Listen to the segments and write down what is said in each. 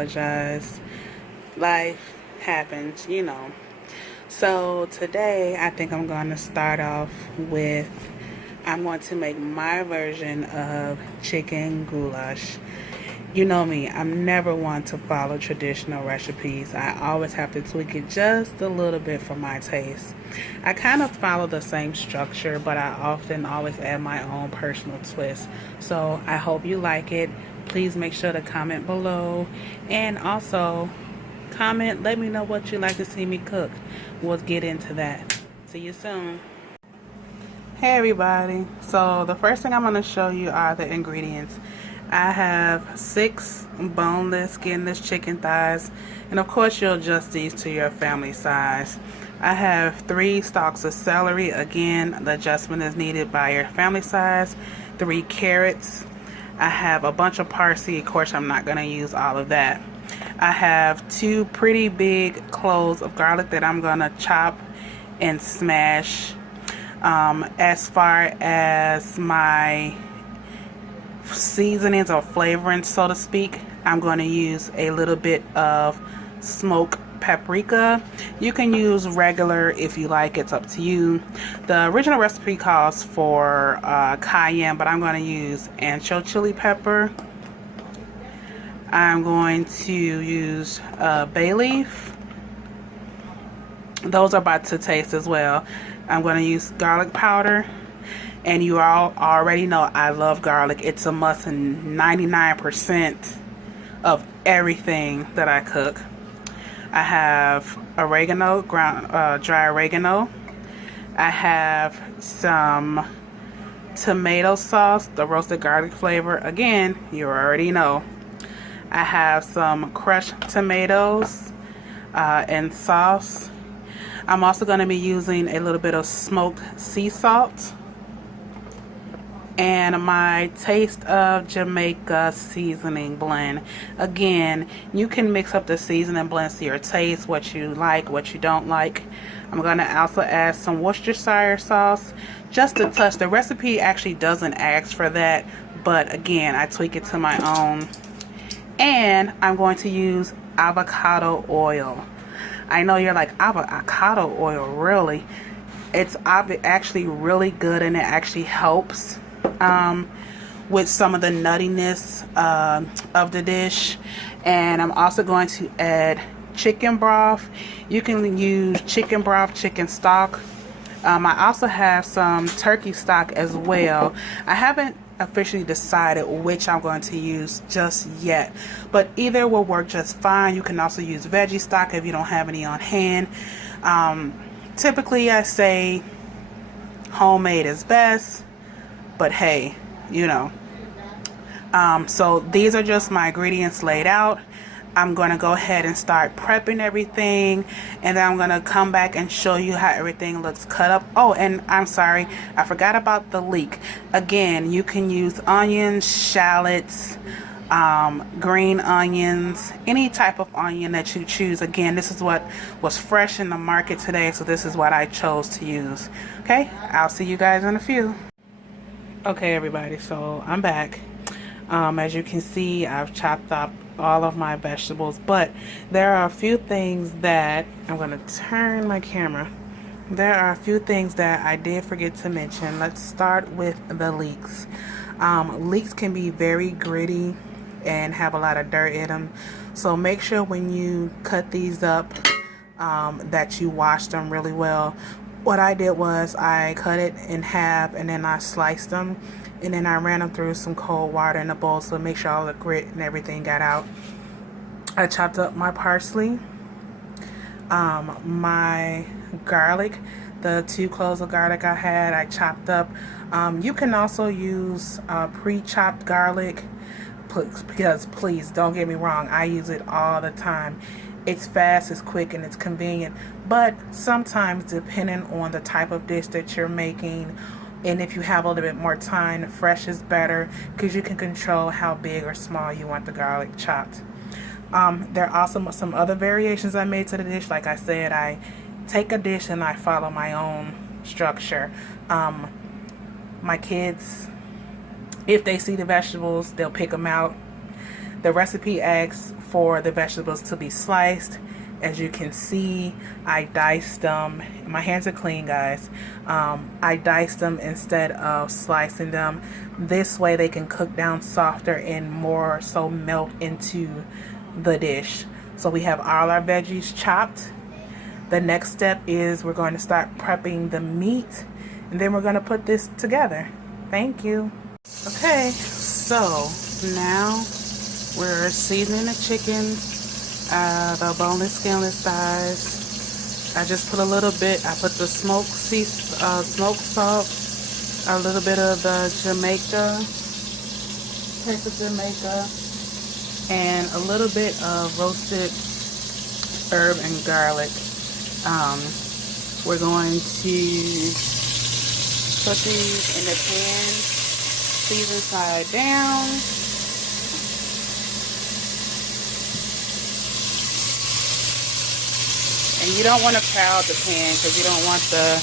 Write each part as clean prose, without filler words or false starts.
Apologize. Life happens, you know. So today I think I'm going to start off with I'm going to make my version of chicken goulash. You know me, I'm never one to follow traditional recipes. I always have to tweak it just a little bit for my taste. I kind of follow the same structure, but I often always add my own personal twist. So I hope you like it. Please make sure to comment below, and also comment, let me know what you'd like to see me cook. We'll get into that. See you soon. Hey everybody, so the first thing I'm going to show you are the ingredients. I have 6 boneless, skinless chicken thighs, and of course you'll adjust these to your family size. I have 3 stalks of celery. Again, the adjustment is needed by your family size. 3 carrots. I have a bunch of parsley. Of course, I'm not going to use all of that. I have 2 pretty big cloves of garlic that I'm going to chop and smash. As far as my seasonings or flavorings, so to speak, I'm going to use a little bit of smoked paprika. You can use regular if you like, it's up to you. The original recipe calls for cayenne, but I'm going to use ancho chili pepper. I'm going to use bay leaf. Those are about to taste as well. I'm going to use garlic powder. And you all already know I love garlic. It's a must in 99% of everything that I cook. I have oregano, dry oregano. I have some tomato sauce, the roasted garlic flavor. Again, you already know. I have some crushed tomatoes and sauce. I'm also going to be using a little bit of smoked sea salt and my Taste of Jamaica seasoning blend. Again, you can mix up the seasoning blends to your taste, what you like, what you don't like. I'm going to also add some Worcestershire sauce, just a touch. The recipe actually doesn't ask for that, but again, I tweak it to my own. And I'm going to use avocado oil. I know you're like, avocado oil, really? It's actually really good, and it actually helps with some of the nuttiness of the dish. And I'm also going to add chicken broth. You can use chicken broth, chicken stock. I also have some turkey stock as well. I haven't officially decided which I'm going to use just yet, but either will work just fine. You can also use veggie stock if you don't have any on hand. Typically I say homemade is best, but hey, you know. So these are just my ingredients laid out. I'm going to go ahead and start prepping everything, and then I'm going to come back and show you how everything looks cut up. Oh, and I'm sorry, I forgot about the leek. Again, you can use onions, shallots, green onions, any type of onion that you choose. Again, this is what was fresh in the market today, so this is what I chose to use. Okay, I'll see you guys in a few. Okay, everybody, so I'm back. As you can see, I've chopped up all of my vegetables, but there are a few things that I'm going to turn my camera. There are a few things that I did forget to mention. Let's start with the leeks. Leeks can be very gritty and have a lot of dirt in them, so make sure when you cut these up that you wash them really well. What I did was I cut it in half, and then I sliced them, and then I ran them through some cold water in a bowl so make sure all the grit and everything got out. I chopped up my parsley, my garlic, the 2 cloves of garlic I had, I chopped up. You can also use pre-chopped garlic, because please don't get me wrong, I use it all the time. It's fast, it's quick, and it's convenient, but sometimes depending on the type of dish that you're making, and if you have a little bit more time, fresh is better, because you can control how big or small you want the garlic chopped. There are also some other variations I made to the dish. Like I said, I take a dish and I follow my own structure. My kids, if they see the vegetables, they'll pick them out. The recipe asks for the vegetables to be sliced. As you can see, I diced them. My hands are clean, guys. I diced them instead of slicing them. This way they can cook down softer and more so melt into the dish. So we have all our veggies chopped. The next step is we're going to start prepping the meat, and then we're going to put this together. Thank you. Okay, so now we're seasoning the chicken. The boneless, skinless thighs. I just put a little bit. I put the smoked salt, a little bit of the Jamaica, pepper Jamaica, and a little bit of roasted herb and garlic. We're going to put these in the pan, season side down. And you don't want to crowd the pan because you don't want the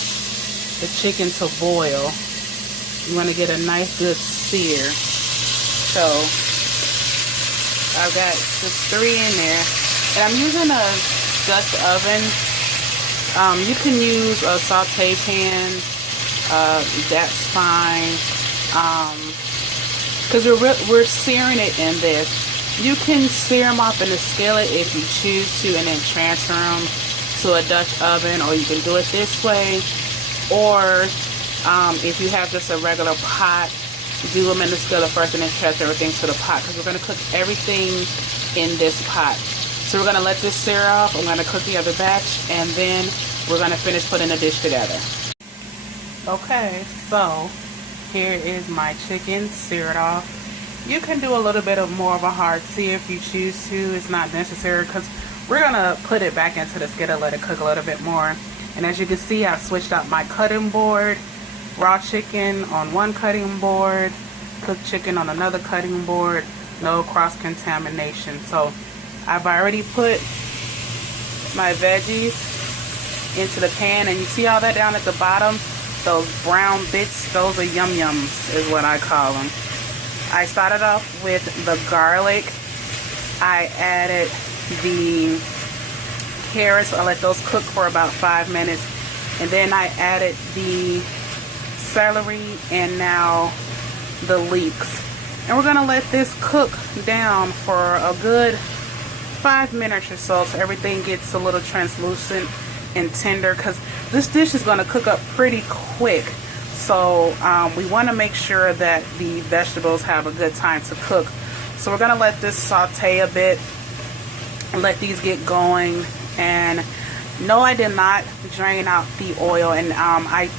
chicken to boil. You want to get a nice good sear. So I've got just 3 in there. And I'm using a Dutch oven. You can use a saute pan. That's fine. Because we're searing it in this. You can sear them off in the skillet if you choose to, and then transfer them to a Dutch oven, or you can do it this way. Or if you have just a regular pot, do them in the skillet first and then transfer everything to the pot, because we're going to cook everything in this pot. So we're going to let this sear off. I'm going to cook the other batch, and then we're going to finish putting the dish together. Okay, so here is my chicken seared off. You can do a little bit of more of a hard sear if you choose to. It's not necessary because we're going to put it back into the skillet, let it cook a little bit more. And as you can see, I've switched out my cutting board. Raw chicken on one cutting board, cooked chicken on another cutting board. No cross-contamination. So I've already put my veggies into the pan, and you see all that down at the bottom? Those brown bits, those are yum-yums is what I call them. I started off with the garlic. I added the carrots. I let those cook for about 5 minutes, and then I added the celery and now the leeks, and we're gonna let this cook down for a good 5 minutes or so everything gets a little translucent and tender, because this dish is going to cook up pretty quick. So we want to make sure that the vegetables have a good time to cook. So we're going to let this saute a bit and let these get going. And no, I did not drain out the oil, and I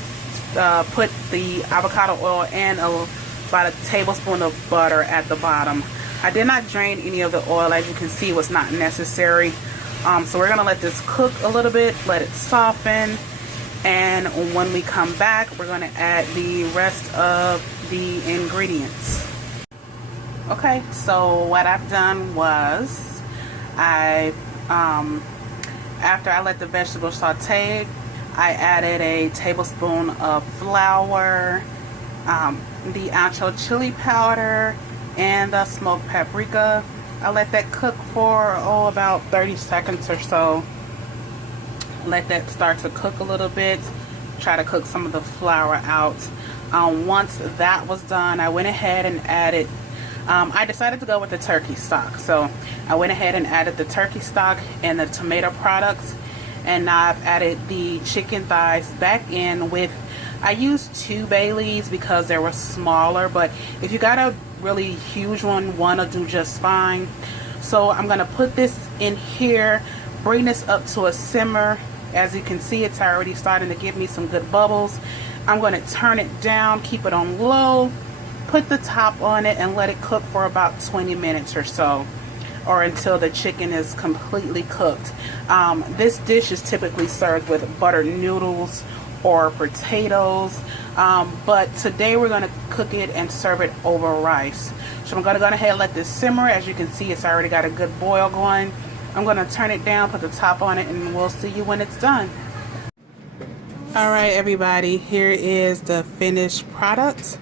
put the avocado oil and about a tablespoon of butter at the bottom. I did not drain any of the oil. As you can see, it was not necessary. So we're going to let this cook a little bit, let it soften, and when we come back, we're going to add the rest of the ingredients. Okay, so what I've done was after I let the vegetables saute, I added a tablespoon of flour, the ancho chili powder, and the smoked paprika. I let that cook for about 30 seconds or so. Let that start to cook a little bit. Try to cook some of the flour out. Once that was done, I went ahead and added, I decided to go with the turkey stock. So I went ahead and added the turkey stock and the tomato products. And now I've added the chicken thighs back in with, I used 2 bay leaves because they were smaller, but if you got a really huge one will do just fine. So I'm going to put this in here, bring this up to a simmer. As you can see, it's already starting to give me some good bubbles. I'm going to turn it down, keep it on low, put the top on it, and let it cook for about 20 minutes or so, or until the chicken is completely cooked. This dish is typically served with buttered noodles or potatoes, but today we're going to cook it and serve it over rice. So I'm going to go ahead and let this simmer. As you can see, it's already got a good boil going. I'm going to turn it down, put the top on it, and we'll see you when it's done. Alright everybody, here is the finished product.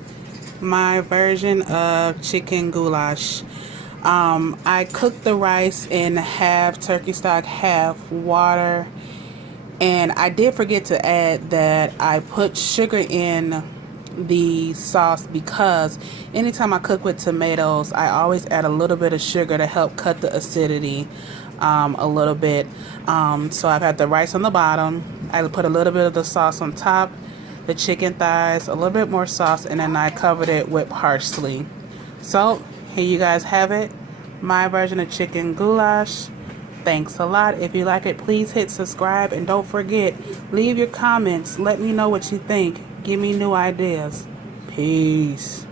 My version of chicken goulash. I cooked the rice in half turkey stock, half water. And I did forget to add that I put sugar in the sauce because anytime I cook with tomatoes, I always add a little bit of sugar to help cut the acidity a little bit. So I've had the rice on the bottom. I put a little bit of the sauce on top, the chicken thighs, a little bit more sauce, and then I covered it with parsley. So here you guys have it, my version of chicken goulash. Thanks a lot. If you like it, please hit subscribe, and don't forget, leave your comments. Let me know what you think. Give me new ideas. Peace.